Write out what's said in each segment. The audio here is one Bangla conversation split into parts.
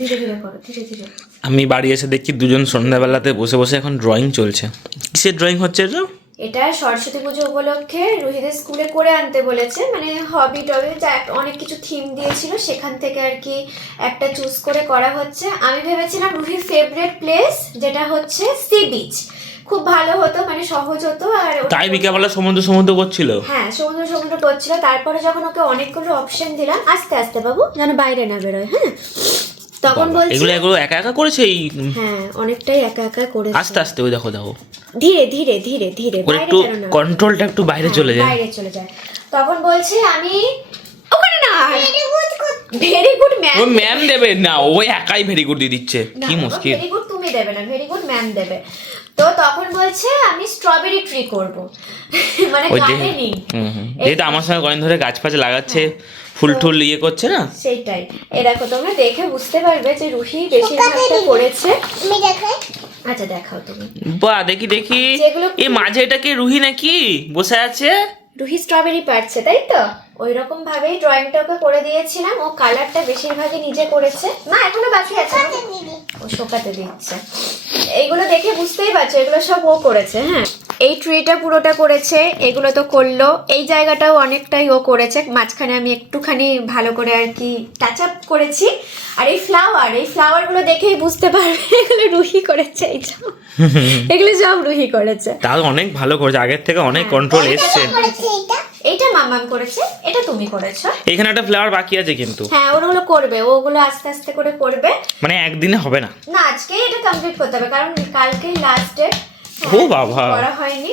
ধীরে ধীরে করো, ধীরে ধীরে। আমি বাড়ি এসে দেখি দুজন সন্ধ্যাবেলাতে বসে বসে এখন ড্রয়িং চলছে। কিসের ড্রয়িং হচ্ছে এটা? এটা সরস্বতী পুজো উপলক্ষে রুহিদের স্কুলে করে আনতে বলেছে, মানে হবি টবি যা অনেক কিছু থিম দিয়েছিল, সেখান থেকে আর কি একটা চুজ করে করা হচ্ছে। আমি ভেবেছিলাম রুহির ফেভারিট প্লেস যেটা হচ্ছে সি বিচ, খুব ভালো হতো, মানে সহজ হতো। আর তাই বিকালবেলা সমুদ্র করছিল। হ্যাঁ, সমুদ্র করছিল। তারপরে যখন ওকে অনেকগুলো অপশন দিলাম, আস্তে আস্তে বাবু যেন বাইরে না বেরোয়, হ্যাঁ, তখন বলছি এগুলো একা একা করেছে এই? হ্যাঁ, অনেকটাই একা একা করেছে। আস্তে আস্তে, ওই দেখো ধীরে ধীরে ধীরে ধীরে, ওর একটু কন্ট্রোলটা একটু বাইরে চলে যায়। তখন বলছে আমি ওখানে না, ভেরি গুড ম্যাম। ও ম্যাম দেবে না, ও একাই ভেরি গুড দিয়ে দিচ্ছে, কি মুশকিল। ভেরি গুড তুমি দেবে না, ভেরি গুড ম্যাম দেবে। তো তখন বলছে আমি স্ট্রবেরি ট্রি করব, মানে গার্ডেনিং। যেহেতু আমার সঙ্গে কয়েকদিন ধরে গাছ ফাছ লাগাচ্ছে, ফুল টুল ইয়ে করছে না, সেইটাই। এ দেখো, তোমরা দেখে বুঝতে পারবে যে রুহি বেশিরভাগটা করেছে। আমি দেখাই, আচ্ছা দেখাও তুমি। বাহ, দেখি দেখি, এই মাঝে এটা কি রুহি নাকি বসে আছে? রুহি স্ট্রবেরি পাড়ছে, তাই তো? ওই রকম ভাবেই ড্রয়িংটা ওকে করে দিয়েছিলাম। ও কালারটা বেশিরভাগই নিজে করেছে, না এখনো বাকি আছে, ও শোকাতে দিচ্ছে। এইগুলো দেখে বুঝতেই পারছো এগুলো সব ও করেছে। হ্যাঁ, এই ট্রিটা পুরোটা করেছে, এগুলো তো করলো। এই জায়গাটাও অনেকটাই ও করেছে, মাঝখানে আমি একটুখানি ভালো করে আর কি টাচ আপ করেছি। আর এই ফ্লাওয়ার গুলো দেখেই বুঝতে পারবে এগুলো রুহি করেছে। এগুলো সব রুহি করেছে। তাও অনেক ভালো করেছে, আগের থেকে অনেক কন্ট্রোল এসছে। এইটা মামাম করেছে, এটা তুমি করেছো। এখানে একটা ফ্লাওয়ার বাকি আছে কিন্তু। হ্যাঁ, ওগুলো করবে, ওগুলো আস্তে আস্তে করে করবে, মানে একদিনে হবে না। না আজকেই এটা কমপ্লিট করতে হবে, কারণ কালকেই লাস্ট ডেট। ও বাবা, করা হয়নি,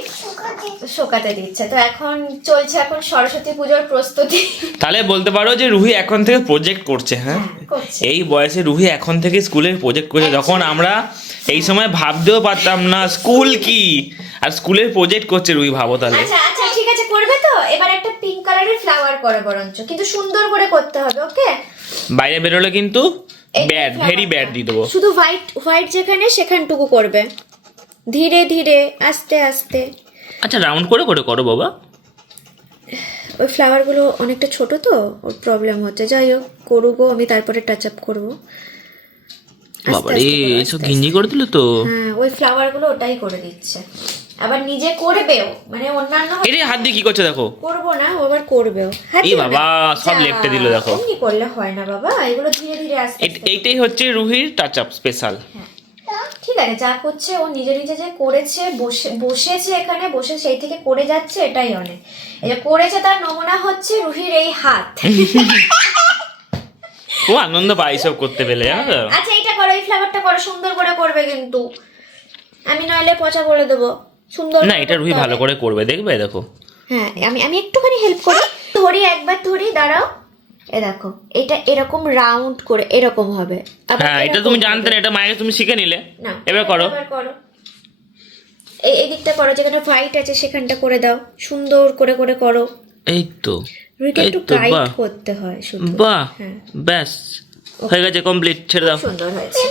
শোকাতে দিচ্ছে। তো এখন চলছে এখন সরস্বতী পুজোর প্রস্তুতি। তাহলে বলতে পারো যে রুহি এখন থেকে প্রজেক্ট করছে। হ্যাঁ, এই বয়সে রুহি এখন থেকে স্কুলের প্রজেক্ট করছে, যখন আমরা এই সময় ভাবতেও পারতাম না স্কুল কি, আর স্কুলের প্রজেক্ট করছে রুহি, ভাবো তাহলে। আচ্ছা আচ্ছা, ঠিক আছে, করবে তো। এবার একটা পিঙ্ক কালারের ফ্লাওয়ার করো বরঞ্চ, কিন্তু সুন্দর করে করতে হবে, ওকে? বাইরে বেরোলে কিন্তু ব্যাড, ভেরি ব্যাড দিয়ে দেবো। শুধু হোয়াইট যেখানে সেখানটুকু করবে, ধীরে ধীরে আস্তে আস্তে। আচ্ছা, রাউন্ড করে করে করো বাবা। ওই ফ্লাওয়ারগুলো অনেকটা ছোট তো, ওর প্রবলেম হচ্ছে। যাই হোক, করবো আমি, তারপরে টাচ আপ করবো। বাবা রে, এসব ঘিঞ্জি করে দিল তো। হ্যাঁ, ওই ফ্লাওয়ারগুলো ওটাই করে দিচ্ছে। আবার নিজে করবেও, মানে অন্যান্য এরে হাত দিয়ে কি করছে দেখো। করবো না, ও আবার করবেও। এই বাবা, সব লেফটে দিল দেখো। এমনি করলে হয় না বাবা, এগুলো ধীরে ধীরে আস্তে আস্তে। এইটাই হচ্ছে রুহির টাচ আপ স্পেশাল। ঠিক আছে, যা করছে ও নিজে নিজে যে করেছে, বসেছে এখানে, বসে সেই থেকে করে যাচ্ছে, এটাই অনেক। এই যে করেছে তার নমুনা হচ্ছে রুহির এই হাত। ও আনন্দ পাই সব করতে পেলে, জানো তো। আচ্ছা, এটা করো, এই ফ্লাওয়ারটা করো, সুন্দর করে করবে কিন্তু, আমি নইলে পচা বলে দেবো। সুন্দর না, এটা রুহি ভালো করে করবে, দেখবে দেখো। হ্যাঁ, আমি একটুখানি হেল্প করি, একবার ধরি, দাঁড়াও। এ দেখো, এটা এরকম রাউন্ড করে এরকম হবে। হ্যাঁ, এটা তুমি জানতে না, এটা মায়ের তুমি শিখে নিলে। এবার করো। এই দিকটা করো, যেখানে হোয়াইট আছে সেখানটা করে দাও, সুন্দর করে করে করো। এই তো, রুইটা একটু গাইড করতে হয় শুধু। বাহ, ব্যাস হয়ে গেছে, কমপ্লিট, ছেড়ে দাও। সুন্দর হয়েছে।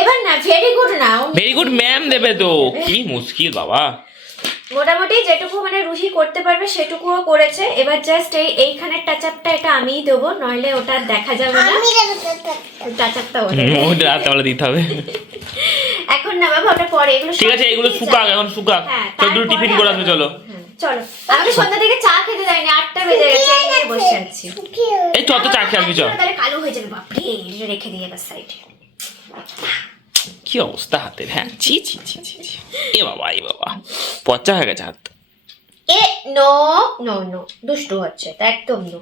এবার না, ভেরি গুড না, ভেরি গুড ম্যাম দেবে তো, কি মুশকিল বাবা। মোটামুটি যেটুকু মানে রুহি করতে পারবে সেটুকুও করেছে। এবার জাস্ট এইখানের টাচ আপটা এটা আমিই দেবো, নইলে ওটা দেখা যাবে না। টাচ আপটা ওটা রাতে দিতে হবে। এখন না বাবা, ওটা পরে, এগুলো ঠিক আছে, এগুলো শুকাক, এখন শুকাক। তো দুটো টিফিন করে আসবে, চলো। চলো, আমি সন্ধ্যা থেকে চা খেতে যাইনি, 8টা বেজে গেছে, এই নিয়ে বসে আছি। এই চল তো চা খেয়ে আসবি, চল। তাহলে কালো হয়ে যাবে, বাপরে, রেখে দিয়ে এবার সাইডে। কি অবস্থা হাতের, হ্যাঁ, ছি ছি ছি ছি ছি, এ বাবা পচা হয়ে গেছে হাত। নো নো নো, দুষ্টু হচ্ছে, তা একদম নো।